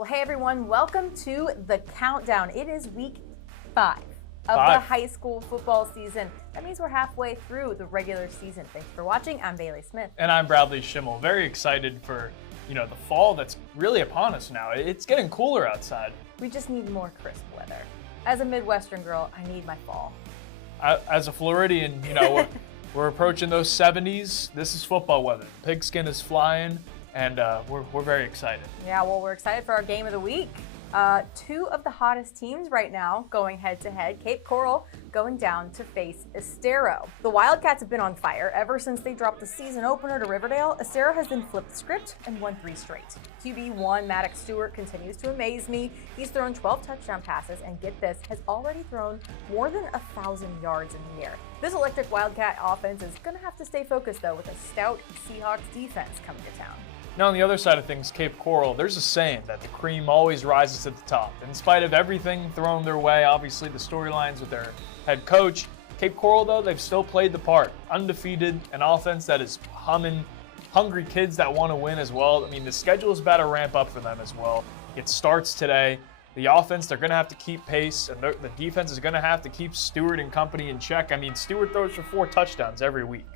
Well, hey everyone, welcome to the countdown. It is week 5 of the high school football season. That means we're halfway through the regular season. Thanks for watching. I'm Bailey Smith. And I'm Bradley Schimmel. Very excited for, the fall that's really upon us now. It's getting cooler outside. We just need more crisp weather. As a Midwestern girl, I need my fall. As a Floridian, we're approaching those 70s. This is football weather. Pigskin is flying, and we're very excited. Yeah, well, we're excited for our game of the week. Two of the hottest teams right now going head-to-head. Cape Coral going down to face Estero. The Wildcats have been on fire ever since they dropped the season opener to Riverdale. Estero has then flipped the script and won 3 straight. QB1 Maddox Stewart continues to amaze me. He's thrown 12 touchdown passes and, get this, has already thrown more than 1,000 yards in the air. This electric Wildcat offense is going to have to stay focused, though, with a stout Seahawks defense coming to town. Now, on the other side of things, Cape Coral, there's a saying that the cream always rises to the top. In spite of everything thrown their way, obviously the storylines with their head coach, Cape Coral, though, they've still played the part. Undefeated, an offense that is humming, hungry kids that want to win as well. I mean, the schedule is about to ramp up for them as well. It starts today. The offense, they're going to have to keep pace, and the defense is going to have to keep Stewart and company in check. I mean, Stewart throws for 4 touchdowns every week.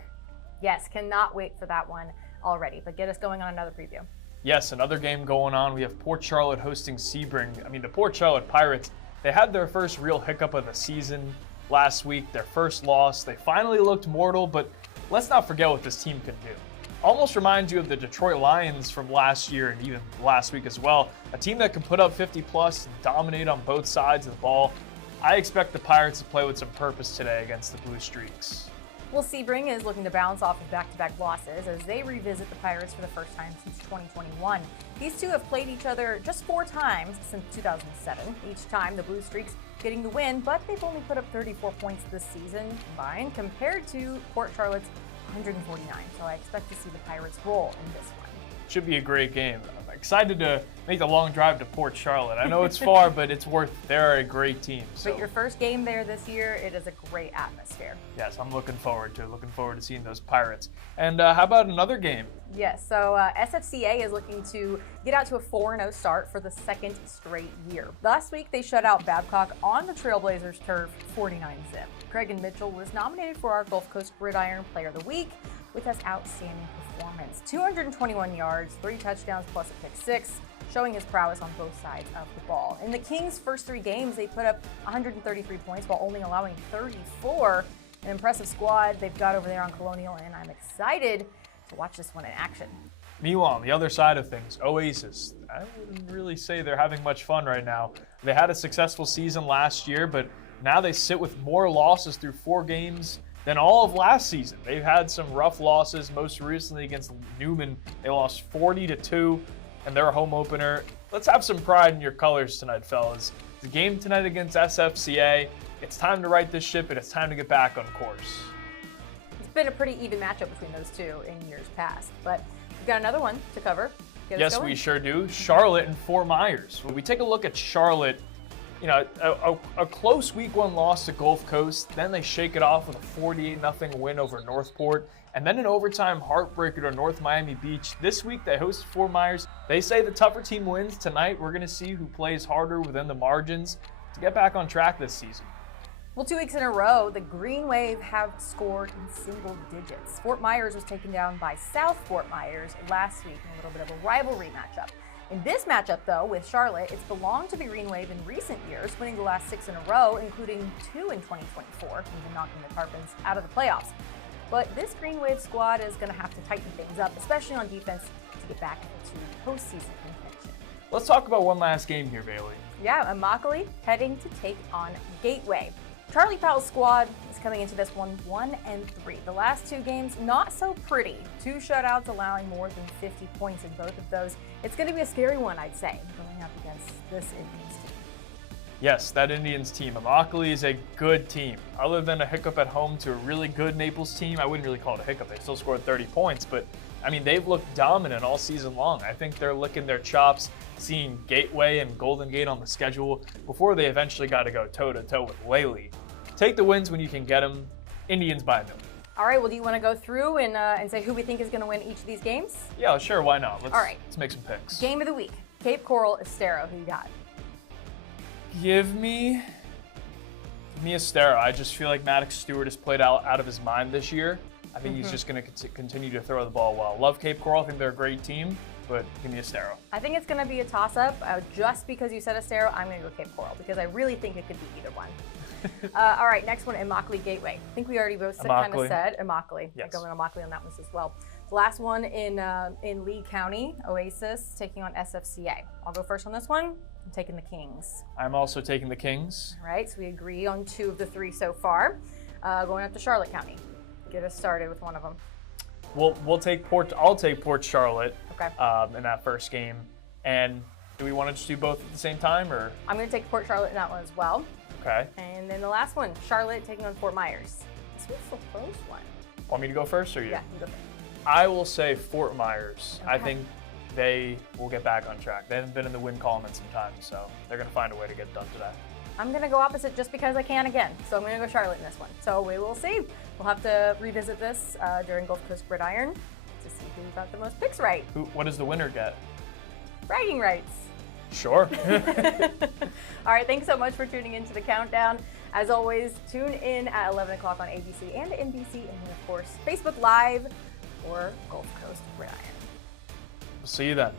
Yes, cannot wait for that one already, but get us going on another preview. Yes, another game going on. We have Port Charlotte hosting Sebring. I mean, the Port Charlotte Pirates, they had their first real hiccup of the season last week, their first loss. They finally looked mortal, but let's not forget what this team can do. Almost reminds you of the Detroit Lions from last year and even last week as well. A team that can put up 50-plus and dominate on both sides of the ball. I expect the Pirates to play with some purpose today against the Blue Streaks. Well, Sebring is looking to bounce off of back-to-back losses as they revisit the Pirates for the first time since 2021. These two have played each other just 4 times since 2007. Each time the Blue Streaks getting the win, but they've only put up 34 points this season combined compared to Port Charlotte's 149. So I expect to see the Pirates roll in this one. Should be a great game. I'm excited to make the long drive to Port Charlotte. I know it's far, but it's worth it. They're a great team. So. But your first game there this year, it is a great atmosphere. Yes, I'm looking forward to seeing those Pirates. And how about another game? Yes, so SFCA is looking to get out to a 4-0 start for the 2nd straight year. Last week, they shut out Babcock on the Trailblazers turf 49-zip. Craig Mitchell was nominated for our Gulf Coast Gridiron Player of the Week with his outstanding performance. 221 yards, 3 touchdowns plus a pick 6, showing his prowess on both sides of the ball. In the Kings' first 3 games, they put up 133 points while only allowing 34. An impressive squad they've got over there on Colonial, and I'm excited to watch this one in action. Meanwhile, on the other side of things, Oasis, I wouldn't really say they're having much fun right now. They had a successful season last year, but now they sit with more losses through 4 games than all of last season. They've had some rough losses, most recently against Newman. They lost 40-2 in their home opener. Let's have some pride in your colors tonight, fellas. The game tonight against SFCA. It's time to right this ship, and it's time to get back on course. It's been a pretty even matchup between those two in years past, but we've got another one to cover. Yes, we sure do. Charlotte and Fort Myers. When we take a look at Charlotte, a close week 1 loss to Gulf Coast, then they shake it off with a 48-0 win over Northport, and then an overtime heartbreaker to North Miami Beach. This week they host Fort Myers. They say the tougher team wins. Tonight we're going to see who plays harder within the margins to get back on track this season. Well, 2 weeks in a row, the Green Wave have scored in single digits. Fort Myers was taken down by South Fort Myers last week in a little bit of a rivalry matchup. In this matchup, though, with Charlotte, it's belonged to the Green Wave in recent years, winning the last 6 in a row, including 2 in 2024, even knocking the Tarpons out of the playoffs. But this Green Wave squad is going to have to tighten things up, especially on defense, to get back into postseason contention. Let's talk about one last game here, Bailey. Yeah, Immokalee heading to take on Gateway. Charlie Powell's squad is coming into this one 1-3. The last 2 games, not so pretty. 2 shutouts allowing more than 50 points in both of those. It's going to be a scary one, I'd say, going up against this Indians team. Yes, that Indians team. Immokalee is a good team. Other than a hiccup at home to a really good Naples team, I wouldn't really call it a hiccup. They still scored 30 points, but I mean, they've looked dominant all season long. I think they're licking their chops, seeing Gateway and Golden Gate on the schedule before they eventually got to go toe-to-toe with Lely. Take the wins when you can get them. Indians by a million. All right, well, do you want to go through and say who we think is going to win each of these games? Yeah, sure, why not? All right. Let's make some picks. Game of the week. Cape Coral, Estero, who you got? Give me Estero. I just feel like Maddox Stewart has played out of his mind this year. I think he's just going to continue to throw the ball well. Love Cape Coral. I think they're a great team, but give me Estero. I think it's going to be a toss-up. Just because you said Estero, I'm going to go Cape Coral because I really think it could be either one. All right, next one, Immokalee Gateway. I think we already both kind of said Immokalee. Yes. Going Immokalee on that one as well. The last one in Lee County, Oasis taking on SFCA. I'll go first on this one. I'm taking the Kings. I'm also taking the Kings. All right, so we agree on 2 of the 3 so far. Going up to Charlotte County. Get us started with one of them. I'll take Port Charlotte. Okay. In that first game. And do we want to just do both at the same time, or? I'm going to take Port Charlotte in that one as well. Okay. And then the last one, Charlotte taking on Fort Myers. This was a close one. Want me to go first, or you? Yeah, you go first. I will say Fort Myers. Okay. I think they will get back on track. They haven't been in the win column in some time, so they're going to find a way to get it done today. I'm going to go opposite just because I can again. So I'm going to go Charlotte in this one. So we will see. We'll have to revisit this during Gulf Coast Gridiron to see who got the most picks right. What does the winner get? Bragging rights. Sure. All right, thanks so much for tuning into the countdown. As always, tune in at 11 o'clock on ABC and NBC, and then, of course, Facebook Live or Gulf Coast Gridiron. We'll see you then.